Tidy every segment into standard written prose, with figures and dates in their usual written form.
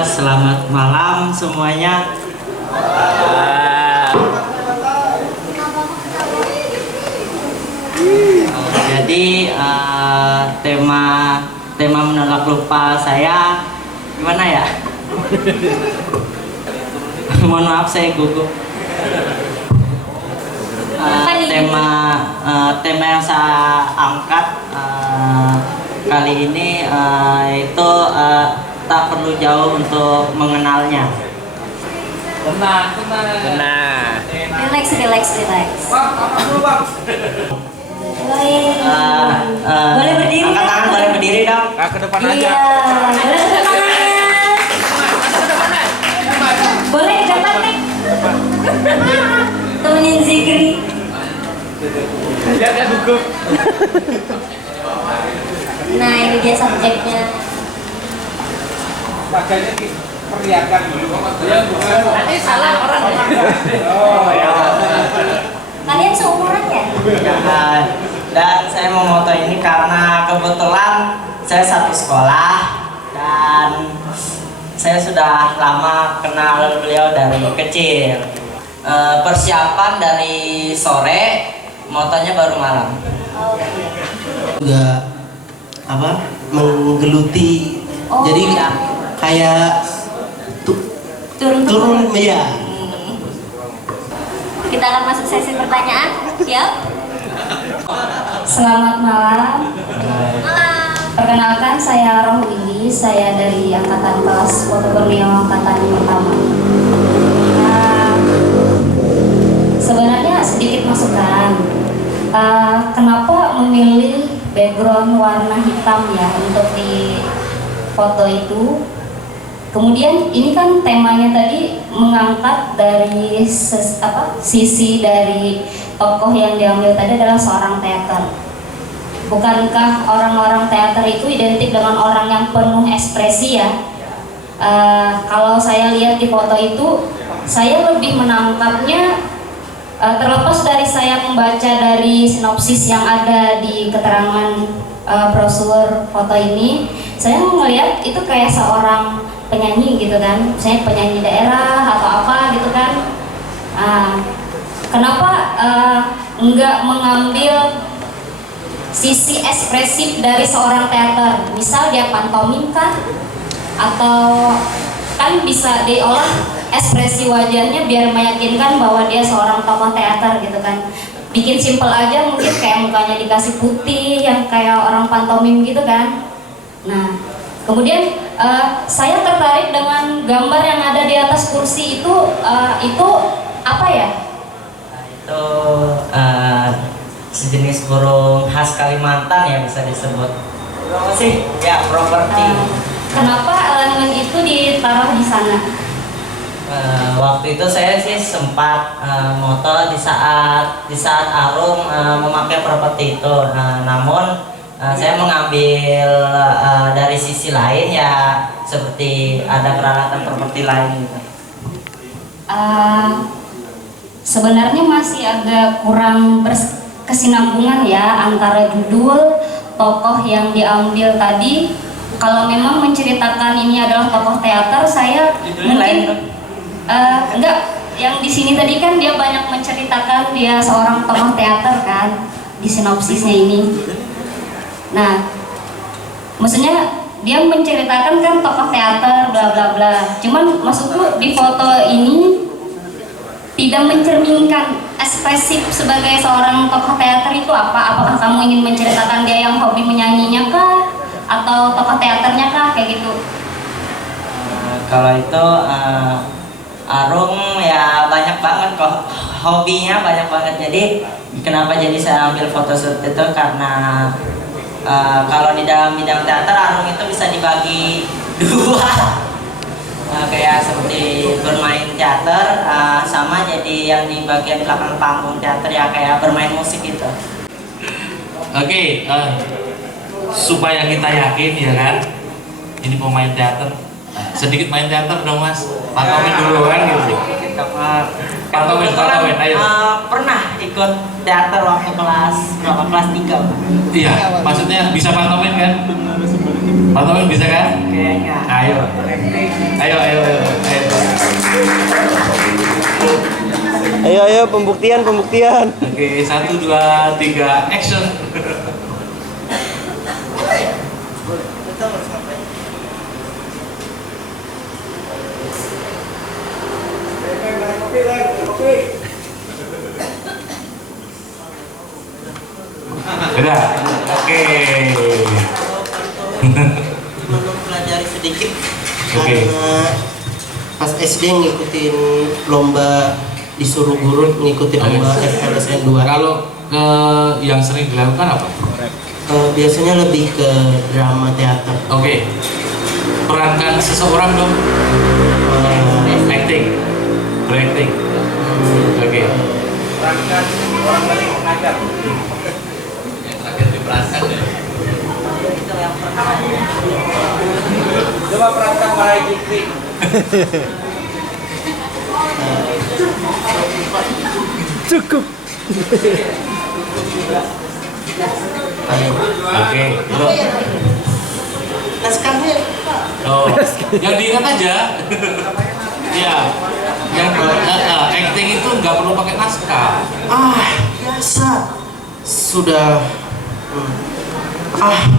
selamat malam semuanya. Jadi tema menolak lupa saya gimana ya? Mohon maaf saya gugup. Tema yang saya angkat kali ini itu tak perlu jauh untuk mengenalnya. Tenang. Relax. Boleh berdiri. Angkat tangan, boleh berdiri dong. Ke depan Iya, aja. boleh ke depan. Boleh ke depan nih. Temenin Zikri. Lihat ya gugup. Nah, ini dia subjeknya. Pakainya perlihatkan dulu. Ya, bukan. Nanti salah orang. Oh ya. Kalian seumuran ya? Dan saya memoto ini karena kebetulan saya satu sekolah dan saya sudah lama kenal beliau dari kecil. Persiapan dari sore, motonya baru malam. Juga menggeluti, jadi kayak turun ya. Kita akan masuk sesi pertanyaan. Siap? Selamat malam. Perkenalkan, saya Rohwili. Saya dari angkatan kelas Foto Borneo angkatan pertama. Nah, sebenarnya sedikit masukan. Kenapa memilih background warna hitam ya untuk di foto itu? Kemudian ini kan temanya tadi mengangkat dari sisi dari tokoh yang diambil tadi adalah seorang teater. Bukankah orang-orang teater itu identik dengan orang yang penuh ekspresi ya? Kalau saya lihat di foto itu, saya lebih menangkapnya terlepas dari saya membaca dari sinopsis yang ada di keterangan brosur foto ini, saya melihat itu kayak seorang penyanyi gitu kan, misalnya penyanyi daerah atau apa gitu kan. Kenapa enggak mengambil sisi ekspresif dari seorang teater? Misal dia pantomim kan, atau kan bisa diolah ekspresi wajahnya biar meyakinkan bahwa dia seorang tokoh teater gitu kan. Bikin simple aja, mungkin kayak mukanya dikasih putih yang kayak orang pantomim gitu kan. Nah, kemudian saya tertarik dengan gambar yang ada di atas kursi itu apa ya? Itu sejenis burung khas Kalimantan ya bisa disebut. Apa sih? Ya, properti. Kenapa elemen itu ditaruh di sana? Waktu itu saya sih sempat moto di saat Arum memakai properti itu. Namun saya mengambil dari sisi lain ya, seperti ada peralatan properti lain gitu. Sebenarnya masih agak kurang berkesinambungan ya antara judul, tokoh yang diambil tadi. Kalau memang menceritakan ini adalah tokoh teater, saya mungkin enggak. Yang di sini tadi kan dia banyak menceritakan dia seorang tokoh teater kan di sinopsisnya ini. Nah, maksudnya dia menceritakan kan tokoh teater bla bla bla. Cuman maksudku di foto ini tidak mencerminkan ekspresif sebagai seorang tokoh teater itu apa? Apakah kamu ingin menceritakan dia yang hobi menyanyinya kah? Atau tokoh teaternya kah? Kayak gitu. Kalau itu Arum ya banyak banget kok, hobinya banyak banget. Jadi kenapa jadi saya ambil foto shoot itu karena kalau di dalam bidang teater Arum itu bisa dibagi dua. Kayak seperti bermain teater sama jadi yang di bagian belakang panggung teater ya kayak bermain musik gitu. Oke, supaya kita yakin ya kan, ini pemain teater. Sedikit main teater dong mas, pantomin dulu kan gitu. Pantomin, ayo. Pernah ikut teater waktu kelas 3. Iya, maksudnya bisa pantomin kan? Pak Tommy bisa kan? Kayaknya. Ayo. Ayo. Ayo pembuktian. Oke, 1, 2, 3, action. Udah. Oke. Pelajari sedikit Oke. karena pas SD ngikutin lomba, disuruh guru ngikutin lomba FLSN 2. Kalau yang sering dilakukan apa? Biasanya lebih ke drama teater. Oke. Perankan seseorang dong. Acting. Berakting. Oke. Perangkat orang lain mengajar. Yang terakhir diperankan ya. Coba perangkat Marai Jikri. Cukup. Ayo. Oke. Bro. Naskahnya Oh, yang diingat aja. Iya. Yang acting itu nggak perlu pakai naskah.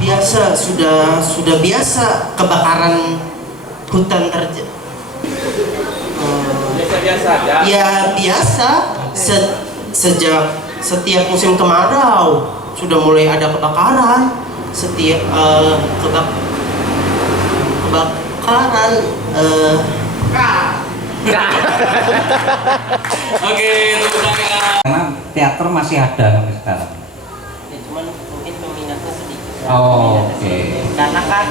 biasa sudah biasa kebakaran hutan terjadi. Biasa-biasa aja. Ya biasa setiap musim kemarau sudah mulai ada kebakaran. Setiap kebakaran Oke, tepuk tangan. Karena teater masih ada sampai sekarang. Ya, cuman mungkin peminatnya sedikit. Oh, Peminatnya oke. sedikit. Karena kan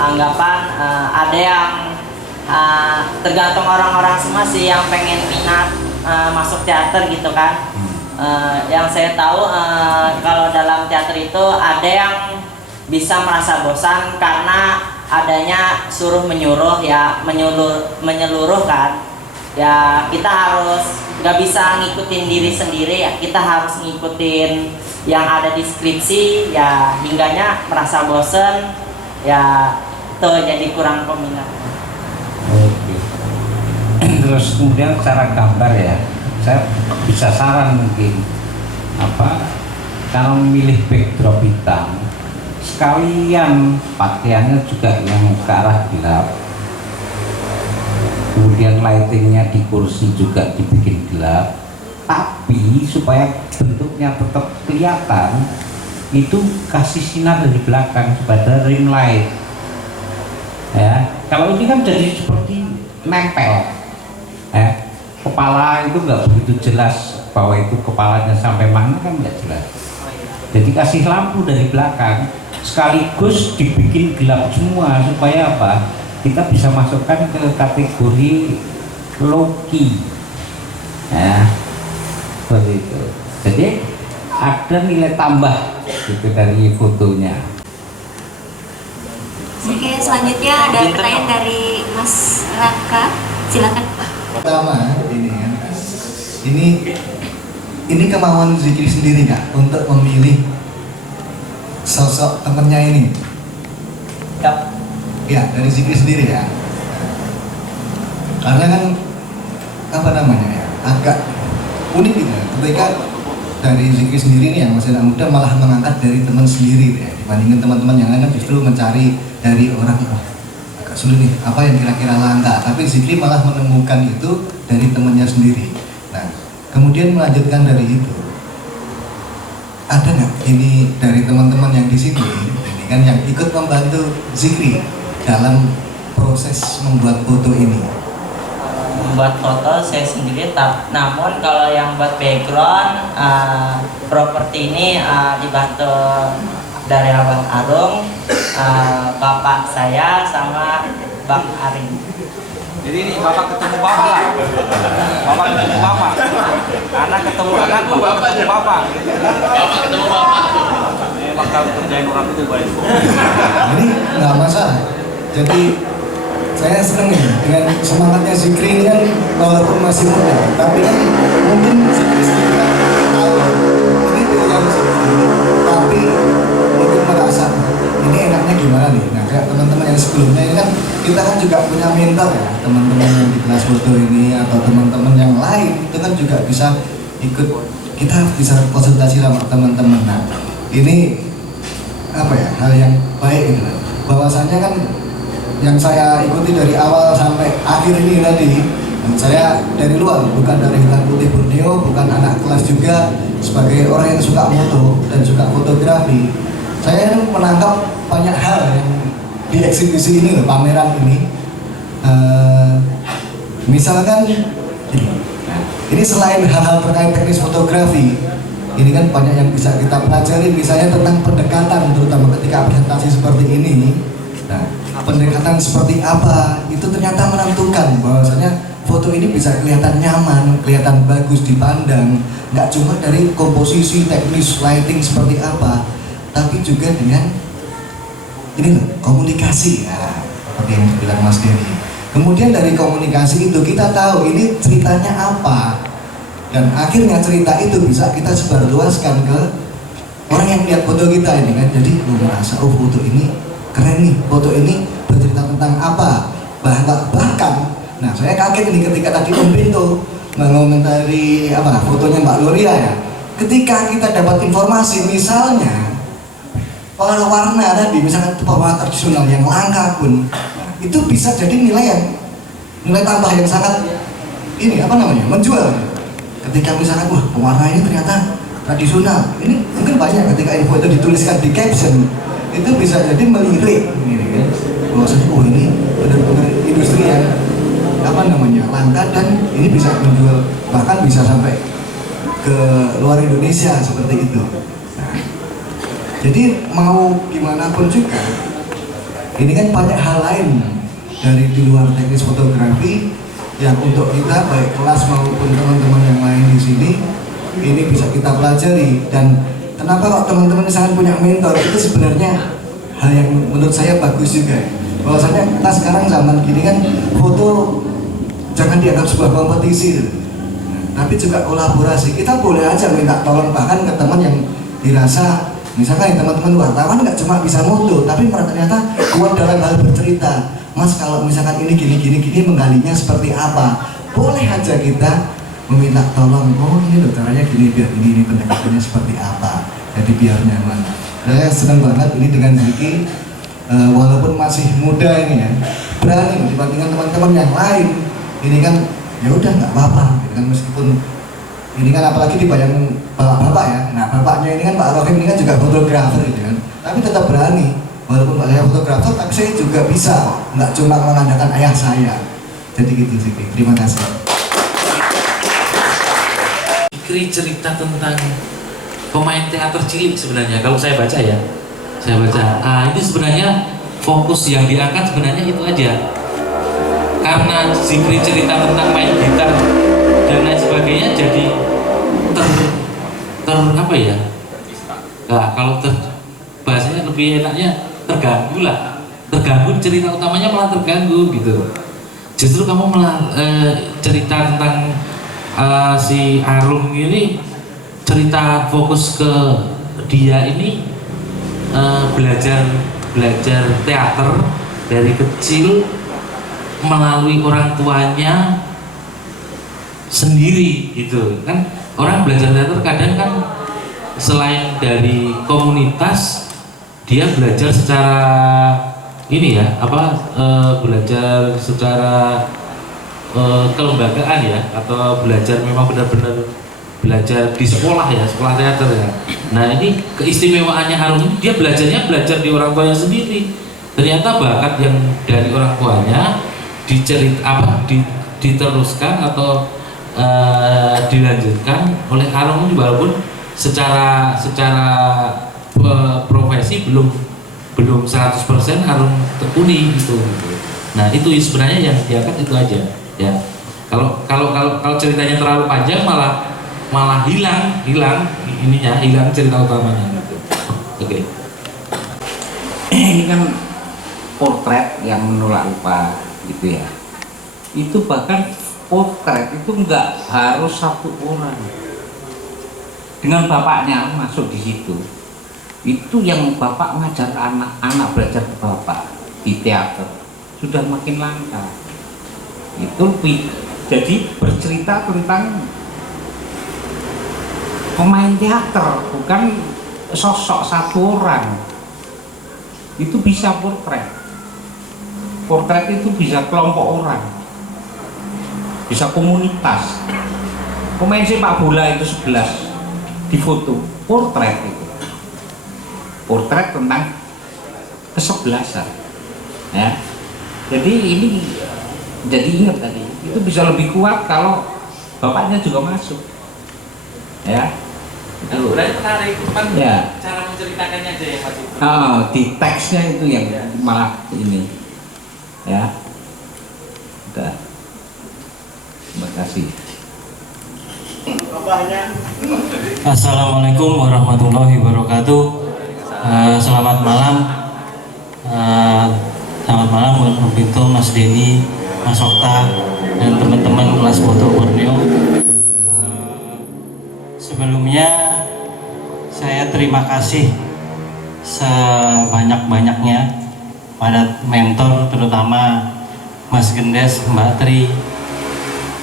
anggapan ada yang tergantung orang-orang semua sih yang pengen minat masuk teater gitu kan. Yang saya tahu kalau dalam teater itu ada yang bisa merasa bosan karena adanya suruh menyuruh ya, menyeluruh kan ya. Kita harus nggak bisa ngikutin diri sendiri ya, kita harus ngikutin yang ada di skripsi ya, hingganya merasa bosen ya, tuh jadi kurang peminat. Oke. Terus kemudian cara gambar ya, saya bisa saran mungkin kalau memilih backdrop hitam, sekalian pakaiannya juga yang ke arah gelap, kemudian lightingnya di kursi juga dibikin gelap, tapi supaya bentuknya tetap kelihatan itu kasih sinar dari belakang pada ring light ya. Kalau ini kan jadi seperti nempel ya, kepala itu nggak begitu jelas bahwa itu kepalanya sampai mana kan nggak jelas, jadi kasih lampu dari belakang sekaligus dibikin gelap semua supaya apa, kita bisa masukkan ke kategori low-key ya, seperti itu. Jadi ada nilai tambah gitu dari fotonya. Oke, selanjutnya ada pertanyaan dari Mas Raka, silakan. Pertama ini kemauan Zikri sendiri nggak untuk memilih sosok temennya ini? Ya, dari Zikri sendiri ya. Karena kan agak unik gitu ya, ketika dari Zikri sendiri nih yang masih anak muda malah mengangkat dari teman sendiri ya, dibandingkan teman-teman yang lain kan justru mencari dari orang agak sulit nih apa yang kira-kira langka, tapi Zikri malah menemukan itu dari temannya sendiri. Nah, kemudian melanjutkan dari itu, ada nggak ini dari teman-teman yang di sini ini kan yang ikut membantu Zikri dalam proses membuat foto ini? Membuat foto saya sendiri, namun kalau yang buat background properti ini dibantu dari Abang Arung, bapak saya sama Bang Aring. Jadi ini bapak ketemu bapak lah. Bapak ketemu bapak. Anak ketemu anak, bapak ketemu bapak. Bapak ketemu bapak. Emang kalau kerjain orang itu baik. Ini nggak masalah. Jadi saya senang nih dengan semangatnya Zikri ini kan, walaupun masih muda, tapi kan mungkin Zikri sendiri kan tahu ini pilihan Zikri, tapi mungkin merasa ini enak caranya gimana nih? Nah, kayak teman-teman yang sebelumnya ini kan kita kan juga punya mentor ya, teman-teman yang di kelas foto ini atau teman-teman yang lain itu kan juga bisa ikut, kita bisa konsultasi sama teman-teman. Nah, ini apa ya, hal yang baik gitu. Bahwasanya kan yang saya ikuti dari awal sampai akhir ini tadi, saya dari luar, bukan dari Hitam Putih Borneo, bukan anak kelas juga, sebagai orang yang suka foto dan suka fotografi, saya menangkap banyak hal yang di eksibisi ini, pameran ini. Misalkan ini selain hal-hal terkait teknis fotografi, ini kan banyak yang bisa kita pelajari, misalnya tentang pendekatan, terutama ketika presentasi seperti ini. Nah, pendekatan seperti apa itu ternyata menentukan bahwasanya foto ini bisa kelihatan nyaman, kelihatan bagus dipandang, nggak cuma dari komposisi, teknis, lighting seperti apa, tapi juga dengan ini loh, komunikasi ya, seperti yang dibilang Mas Dery. Kemudian dari komunikasi itu kita tahu ini ceritanya apa, dan akhirnya cerita itu bisa kita sebarluaskan ke orang yang lihat foto kita ini kan. Jadi merasa foto ini keren nih, foto ini bercerita tentang apa, bahkan nah saya kaget nih ketika tadi Om Pinto mengomentari apa fotonya Mbak Gloria ya, ketika kita dapat informasi misalnya warna tadi, misalkan warna tradisional yang langka pun itu bisa jadi nilai tambah yang sangat ini apa namanya, menjual. Ketika misalkan wah pewarna ini ternyata tradisional, ini mungkin banyak ketika info itu dituliskan di caption, itu bisa jadi melirik ini kan, bahwasanya oh ini benar-benar industri yang apa namanya langka dan ini bisa menjual, bahkan bisa sampai ke luar Indonesia seperti itu. Nah, jadi mau gimana pun juga ini kan banyak hal lain dari di luar teknis fotografi yang untuk kita baik kelas maupun teman-teman yang lain di sini ini bisa kita pelajari. Dan kenapa kok teman-teman sangat punya mentor, itu sebenarnya hal yang menurut saya bagus juga, bahwasanya kita sekarang zaman gini kan foto jangan dianggap sebuah kompetisi, tapi juga kolaborasi. Kita boleh aja minta tolong bahkan ke teman yang dirasa misalkan teman-teman wartawan nggak cuma bisa foto, tapi ternyata kuat dalam hal bercerita. Mas kalau misalkan ini gini menggalinya seperti apa, boleh aja kita meminta tolong. Oh ini loh caranya gini, biar ini pendekatannya seperti apa, jadi biar nyaman. Saya senang banget ini dengan Ziki, walaupun masih muda ini ya, berani dibandingkan teman-teman yang lain. Ini kan ya udah nggak apa-apa gitu kan, meskipun ini kan apalagi dibayang bapak-bapak ya. Nah bapaknya ini kan Pak Rohim ini kan juga fotografer gitu kan, tapi tetap berani walaupun saya fotografer tapi saya juga bisa, nggak cuma mengandalkan ayah saya. Jadi gitu sih. Terima kasih. Fikri cerita tentang pemain teater cilik sebenarnya, kalau saya baca ya, ini sebenarnya fokus yang diangkat sebenarnya itu aja. Karena Zikri cerita tentang main gitar dan lain sebagainya, jadi apa ya? Nah, kalau bahasanya lebih enaknya terganggu lah. Terganggu, cerita utamanya malah terganggu gitu. Justru kamu malah cerita tentang si Arum ini, cerita fokus ke dia ini belajar teater dari kecil melalui orang tuanya sendiri gitu kan. Orang belajar teater kadang kan selain dari komunitas, dia belajar secara ini ya belajar secara kelembagaan ya, atau belajar memang benar-benar belajar di sekolah ya, sekolah teater ya. Nah ini keistimewaannya Arum ini, dia belajar di orang tuanya sendiri. Ternyata bakat yang dari orang tuanya diteruskan atau dilanjutkan oleh Arum ini, walaupun secara profesi belum 100% Arum tekuni gitu. Nah itu sebenarnya yang diangkat itu aja ya. Kalau ceritanya terlalu panjang malah hilang cerita utamanya gitu. Oke. Ini kan potret yang menolak rupa gitu ya. Itu bahkan potret itu nggak harus satu orang. Dengan bapaknya masuk di situ, Itu yang bapak ngajar anak-anak belajar ke bapak di teater sudah makin langka. Itu jadi bercerita tentang pemain teater, bukan sosok satu orang. Itu bisa portret. Portret itu bisa kelompok orang, bisa komunitas. Pemain sepak bola itu 11 difoto, portret itu. Portret tentang kesebelasan. Ya. Jadi ini jadi ingat tadi, itu bisa lebih kuat kalau bapaknya juga masuk. Ya. Itu Berarti menarik kan ya. cara menceritakannya aja ya Mas. Di teksnya itu yang malah ini. Ya. Udah. Terima kasih. Assalamualaikum warahmatullahi wabarakatuh. Selamat malam. Selamat malam Bang Pinto, Mas Denny, Mas Okta, dan teman-teman kelas foto Borneo. Sebelumnya saya terima kasih sebanyak-banyaknya pada mentor, terutama Mas Gendes, Mbak Tri,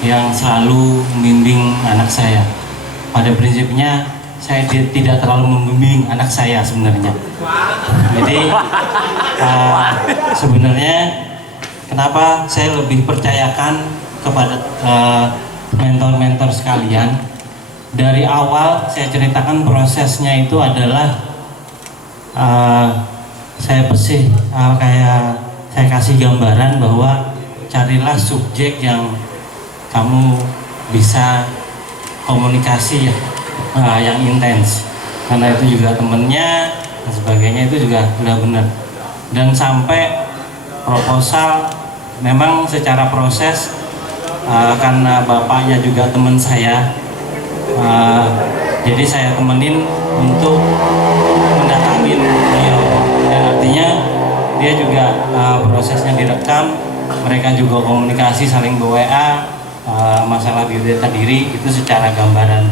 yang selalu membimbing anak saya. Pada prinsipnya saya tidak terlalu membimbing anak saya sebenarnya. Jadi sebenarnya kenapa saya lebih percayakan kepada mentor-mentor sekalian. Dari awal saya ceritakan prosesnya itu adalah saya kasih gambaran bahwa carilah subjek yang kamu bisa komunikasi yang intens, karena itu juga temennya dan sebagainya, itu juga sudah benar. Dan sampai proposal memang secara proses karena bapaknya juga teman saya, jadi saya temenin untuk mendatangin beliau, dan artinya dia juga prosesnya direkam, mereka juga komunikasi saling WA. Masalah biodata diri itu secara gambaran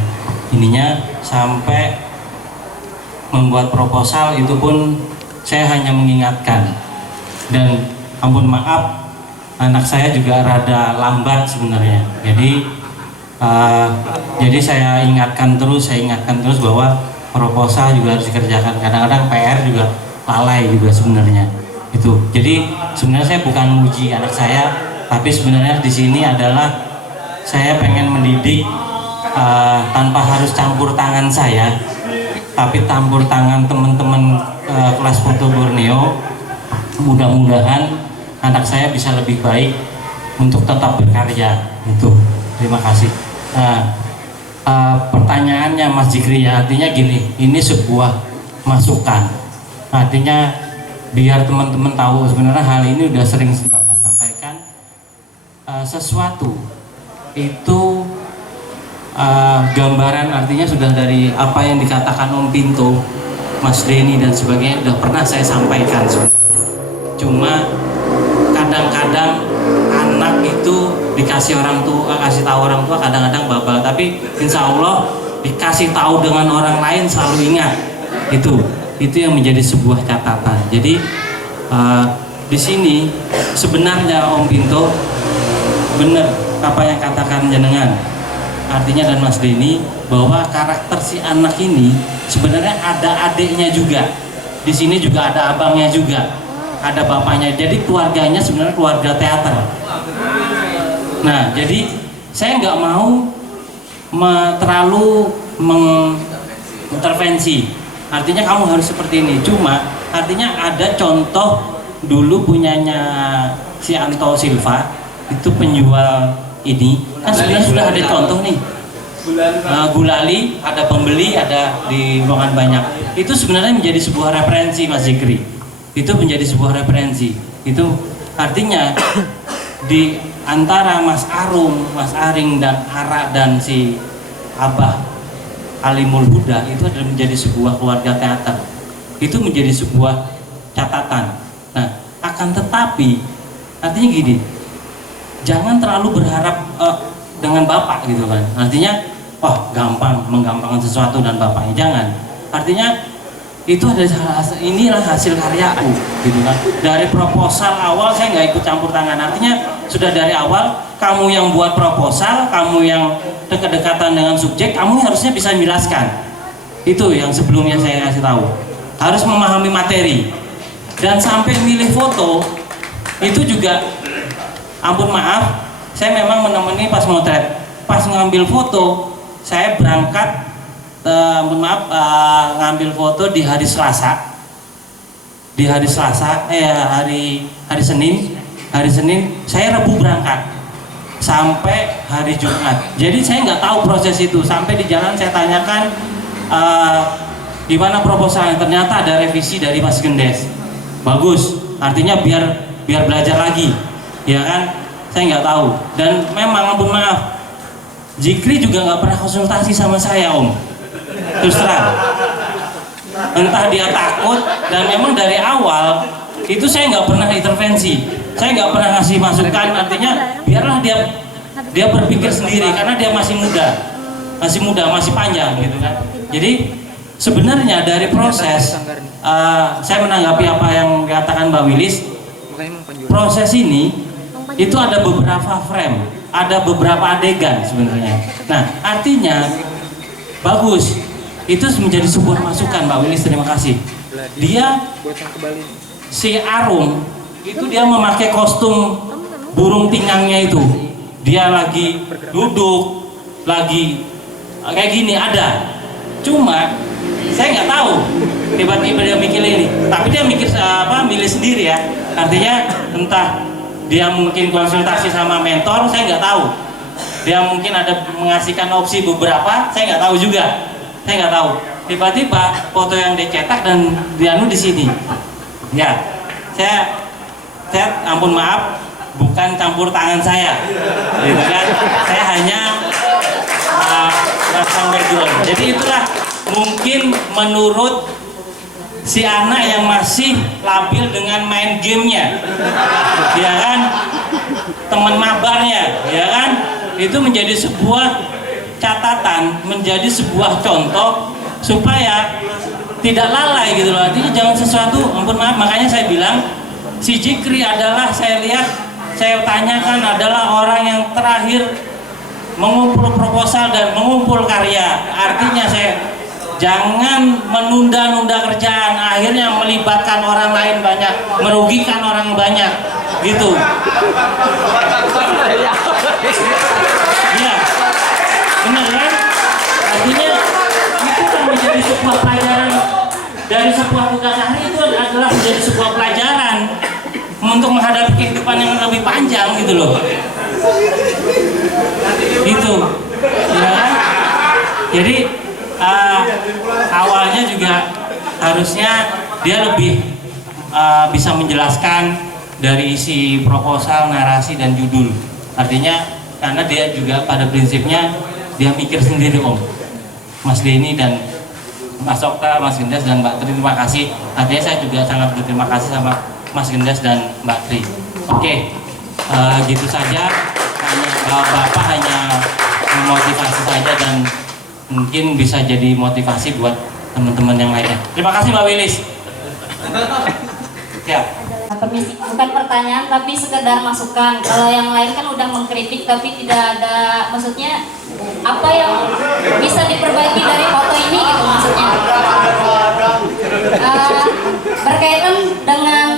ininya, sampai membuat proposal itu pun saya hanya mengingatkan. Dan ampun maaf, anak saya juga rada lambat sebenarnya, jadi saya ingatkan terus bahwa proposal juga harus dikerjakan. Kadang-kadang PR juga lalai juga sebenarnya itu. Jadi sebenarnya saya bukan muji anak saya, tapi sebenarnya di sini adalah saya pengen mendidik tanpa harus campur tangan saya, tapi campur tangan teman-teman kelas foto Borneo. Mudah-mudahan anak saya bisa lebih baik untuk tetap berkarya. Itu. Terima kasih. Pertanyaannya Mas Jikri, ya, artinya gini, ini sebuah masukan. Artinya biar teman-teman tahu sebenarnya hal ini udah sering Bapak sampaikan. Sesuatu itu gambaran, artinya sudah dari apa yang dikatakan Om Pinto, Mas Denny dan sebagainya sudah pernah saya sampaikan sebenarnya. Cuma kadang-kadang anak itu dikasih orang tua, kasih tahu orang tua kadang-kadang babal, tapi insya Allah dikasih tahu dengan orang lain selalu ingat. Itu yang menjadi sebuah catatan. Jadi di sini sebenarnya Om Pinto benar apa yang katakan jenengan, artinya, dan Mas Denny, bahwa karakter si anak ini sebenarnya ada adiknya juga, di sini juga ada abangnya juga, ada bapaknya, jadi keluarganya sebenarnya keluarga teater. Nah, jadi saya nggak mau terlalu mengintervensi, artinya kamu harus seperti ini. Cuma artinya ada contoh dulu punyanya si Anto Silva, itu penjual ini kan sebenarnya sudah ada contoh nih, gulali, ada pembeli, ada di ruangan banyak. Itu sebenarnya menjadi sebuah referensi Mas Zikri, itu menjadi sebuah referensi. Itu artinya di antara Mas Arum, Mas Aring, dan Ara, dan si Abah Alimul Huda, itu adalah menjadi sebuah keluarga teater. Itu menjadi sebuah catatan. Nah, akan tetapi artinya gini, jangan terlalu berharap dengan bapak gitu kan. Artinya, wah gampang, menggampangkan sesuatu dan bapaknya. Jangan. Artinya itu ada inilah hasil karyaku gitu kan. Dari proposal awal saya nggak ikut campur tangan, artinya sudah dari awal kamu yang buat proposal, kamu yang dekat-dekatan dengan subjek, kamu harusnya bisa menjelaskan. Itu yang sebelumnya saya kasih tahu, harus memahami materi. Dan sampai milih foto itu juga, ampun maaf, saya memang menemani pas motret, pas ngambil foto saya berangkat ngambil foto di hari Selasa, hari Senin saya Rabu berangkat sampai hari Jumat. Jadi saya nggak tahu proses itu. Sampai di jalan saya tanyakan di mana proposalnya, ternyata ada revisi dari Mas Gendes. Bagus, artinya biar belajar lagi, ya kan? Saya nggak tahu. Dan memang ampun maaf, Zikri juga nggak pernah konsultasi sama saya, Om. Terus terang, entah dia takut, dan memang dari awal itu saya nggak pernah intervensi, saya nggak pernah ngasih masukan. Artinya biarlah dia berpikir sendiri karena dia masih muda, masih panjang gitu kan. Jadi sebenarnya dari proses saya menanggapi apa yang dikatakan Mbak Wilis, proses ini itu ada beberapa frame, ada beberapa adegan sebenarnya. Nah, artinya bagus, itu menjadi sebuah masukan Mbak Wilis, terima kasih. Dia si Arum itu dia memakai kostum burung tingangnya itu, dia lagi duduk, lagi kayak gini ada. Cuma saya nggak tahu tiba-tiba dia mikir ini, tapi dia milih sendiri ya. Artinya entah dia mungkin konsultasi sama mentor, saya nggak tahu. Dia mungkin ada mengasihkan opsi beberapa, saya nggak tahu juga. Saya nggak tahu. Tiba-tiba foto yang dicetak dan dianu di sini. Ya, saya ampun maaf, bukan campur tangan saya, gitu kan? Saya hanya pasang background. Jadi itulah mungkin menurut si anak yang masih labil dengan main gamenya, ya kan, teman mabarnya, ya kan, itu menjadi sebuah catatan, menjadi sebuah contoh supaya tidak lalai gitu loh. Artinya jangan sesuatu, ampun maaf, makanya saya bilang si Zikri adalah, saya lihat, saya tanyakan adalah orang yang terakhir mengumpul proposal dan mengumpul karya. Artinya saya jangan menunda-nunda kerjaan, akhirnya melibatkan orang lain banyak, merugikan orang banyak, gitu. Iya, benar kan? Artinya itu kan menjadi sebuah pelajaran dari sebuah tugas hari, itu adalah menjadi sebuah pelajaran untuk menghadapi kehidupan yang lebih panjang, gitu loh. Gitu, ya kan? Jadi awalnya juga harusnya dia lebih bisa menjelaskan dari isi proposal, narasi, dan judul. Artinya karena dia juga pada prinsipnya dia mikir sendiri, Om. Mas Denny dan Mas Okta, Mas Gendes dan Mbak Tri, terima kasih. Artinya saya juga sangat berterima kasih sama Mas Gendes dan Mbak Tri. Oke, gitu saja. Bapak hanya memotivasi saja dan mungkin bisa jadi motivasi buat teman-teman yang lainnya. Terima kasih Mbak Wilis. Ya. Permisi, bukan pertanyaan tapi sekedar masukan. Kalau yang lain kan udah mengkritik tapi tidak ada, maksudnya apa yang bisa diperbaiki dari foto ini gitu maksudnya. Berkaitan dengan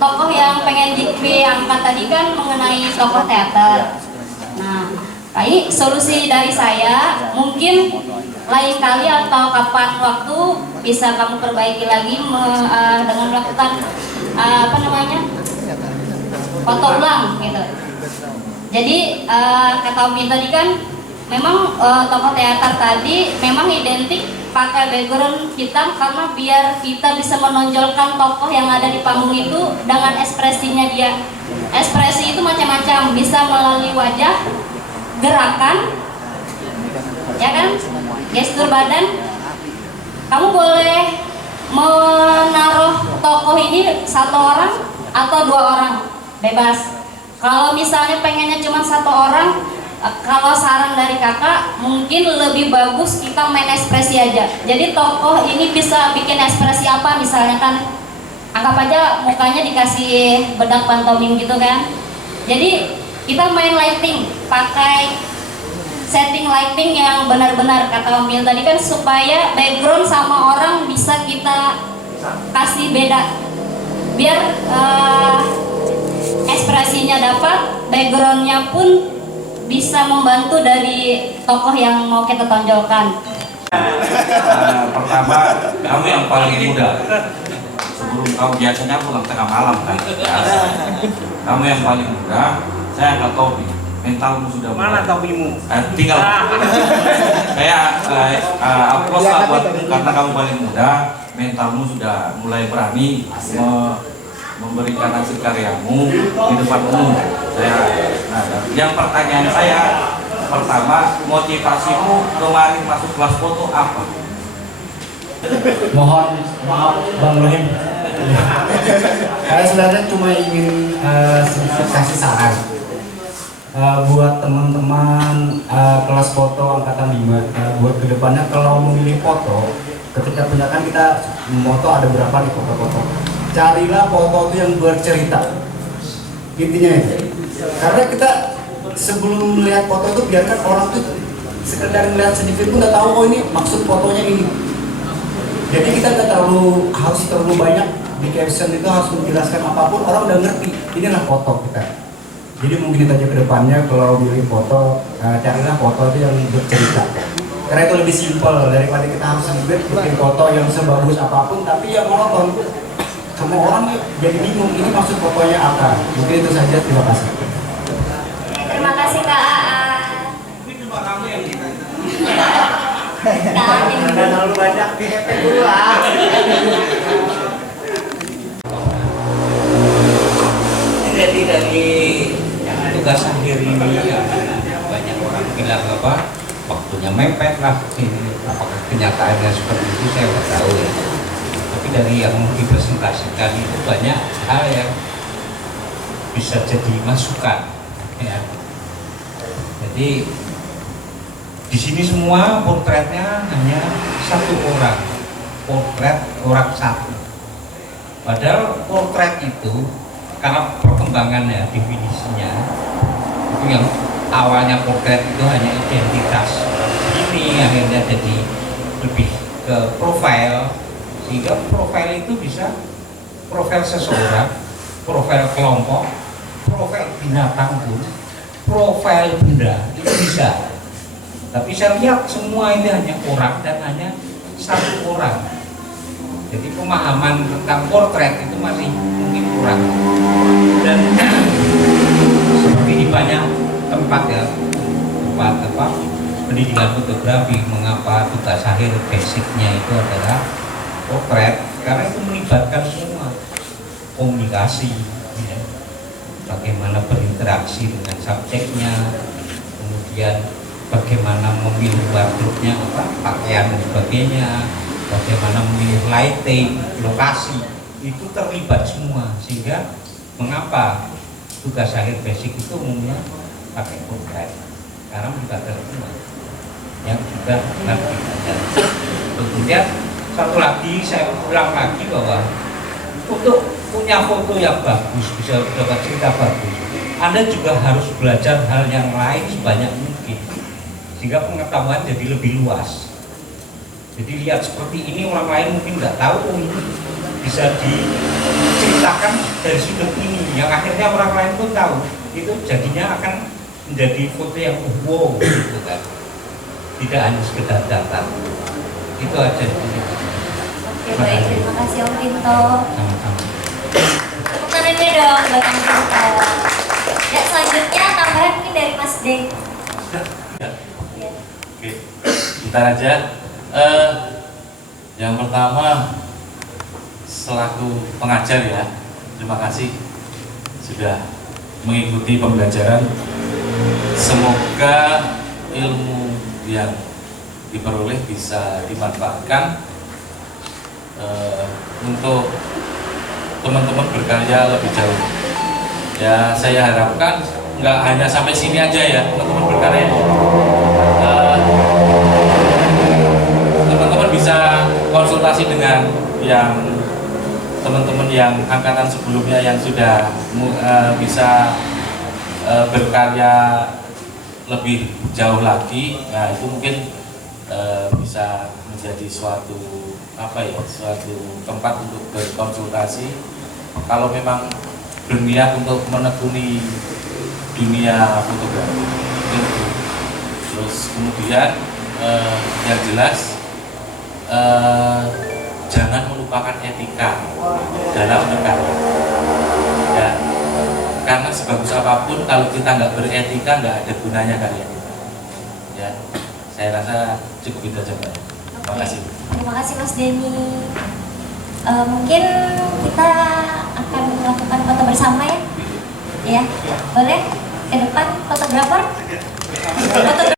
tokoh yang pengen Zikri angkat tadi kan mengenai tokoh teater. Nah, ini solusi dari saya, mungkin lain kali atau kapan waktu bisa kamu perbaiki lagi dengan melakukan foto ulang gitu. Jadi kata Om Bin tadi kan memang tokoh teater tadi memang identik pakai background hitam karena biar kita bisa menonjolkan tokoh yang ada di panggung itu dengan ekspresinya dia. Ekspresi itu macam-macam, bisa melalui wajah, gerakan, ya kan, gestur badan. Kamu boleh menaruh tokoh ini satu orang atau dua orang, bebas. Kalau misalnya pengennya cuma satu orang, kalau saran dari kakak mungkin lebih bagus kita main ekspresi aja. Jadi tokoh ini bisa bikin ekspresi apa, misalnya kan anggap aja mukanya dikasih bedak pantomim gitu kan. Jadi kita main lighting, pakai setting lighting yang benar-benar kata Om Bil tadi kan, supaya background sama orang bisa kita kasih beda, biar ekspresinya dapat, backgroundnya pun bisa membantu dari tokoh yang mau kita tonjolkan. Pertama, kamu yang paling muda. Sebelum kamu biasanya pulang tengah malam kan. Kamu yang paling muda, saya angkat topi. Mentalmu sudah Mana topimu? Tinggal. Saya applause lah buat karena kamu paling muda, mentalmu sudah mulai berani memberikan hasil karyamu di depan umum. Yang pertanyaan saya pertama, motivasimu kemarin masuk kelas foto apa? Mohon maaf Bang Rohim. Saya sebenarnya cuma ingin sedikit kasih saran buat teman-teman kelas foto angkatan 5, buat kedepannya kalau memilih foto, ketika punya kan kita foto ada berapa nih foto-foto. Carilah foto itu yang bercerita, intinya itu. Karena kita sebelum melihat foto itu biarkan orang tuh sekedar melihat sedikit pun udah tahu oh ini maksud fotonya ini. Jadi kita nggak harus terlalu banyak di caption itu harus menjelaskan apapun, orang udah ngerti inilah foto kita. Jadi mungkin kita aja kedepannya kalau milih foto, carilah foto itu yang bercerita. Karena itu lebih simpel daripada kita harus ribet bikin foto yang sebagus apapun tapi yang monoton. Semua orang jadi bingung ini maksud fotonya apa. Mungkin itu saja, terima kasih. Terima kasih Kak Aan. Ini cuma kamu yang kita. Terlalu banyak di HP dulu lah. Jadi dari tugas akhir ini ya, banyak orang bilang apa waktunya mepet lah, ini apakah kenyataannya seperti itu saya nggak tahu ya. Tapi dari yang dipresentasikan itu banyak hal yang bisa jadi masukan ya. Jadi di sini semua potretnya hanya satu orang, potret orang satu. Padahal potret itu karena perkembangannya, definisinya itu yang awalnya potret itu hanya identitas, ini akhirnya jadi lebih ke profil, sehingga profil itu bisa profil seseorang, profil kelompok, profil binatang pun, profil benda itu bisa. Tapi saya lihat semua ini hanya orang dan hanya satu orang. Jadi pemahaman tentang portret itu masih mungkin kurang. Dan seperti di banyak tempat ya, tempat pendidikan fotografi, mengapa tugas akhir basicnya itu adalah potret, karena itu melibatkan semua komunikasi ya. Bagaimana berinteraksi dengan subjeknya, kemudian bagaimana memilih wardrobe-nya, pakaian dan sebagainya, bagaimana memilih lighting, lokasi, itu terlibat semua. Sehingga mengapa tugas akhir basic itu umumnya pakai potret, karena melibatkan semua yang juga harus dipelajari. Kemudian satu lagi saya ulang lagi bahwa untuk punya foto yang bagus, bisa dapat cerita bagus, Anda juga harus belajar hal yang lain sebanyak mungkin, sehingga pengetahuan jadi lebih luas. Jadi lihat seperti ini orang lain mungkin nggak tahu, oh ini bisa diceritakan dari sudut ini, yang akhirnya orang lain pun tahu. Itu jadinya akan menjadi foto yang wow gitu kan, tidak hanya sekedar data. Itu aja. Oke baik, terima kasih Om Pinto. Sama-sama. Tepuk tangannya dong buat Om Pinto. Ya selanjutnya tambahan mungkin dari Mas Deng. Oke, bentar aja. Yang pertama selaku pengajar ya, terima kasih sudah mengikuti pembelajaran. Semoga ilmu yang diperoleh bisa dimanfaatkan untuk teman-teman berkarya lebih jauh. Ya, saya harapkan nggak hanya sampai sini aja ya teman-teman berkarya. Teman-teman bisa konsultasi dengan yang teman-teman yang angkatan sebelumnya yang sudah bisa berkarya lebih jauh lagi. Nah itu mungkin bisa menjadi suatu tempat untuk berkonsultasi kalau memang berniat untuk menekuni dunia fotografi. Terus kemudian yang jelas jangan melupakan etika dalam berkarya ya, karena sebagus apapun kalau kita nggak beretika nggak ada gunanya karya kita ya. Saya rasa cukup itu aja Pak. Terima kasih. Terima kasih Mas Denny. Mungkin kita akan melakukan foto bersama ya. Ya, boleh ke depan fotografer.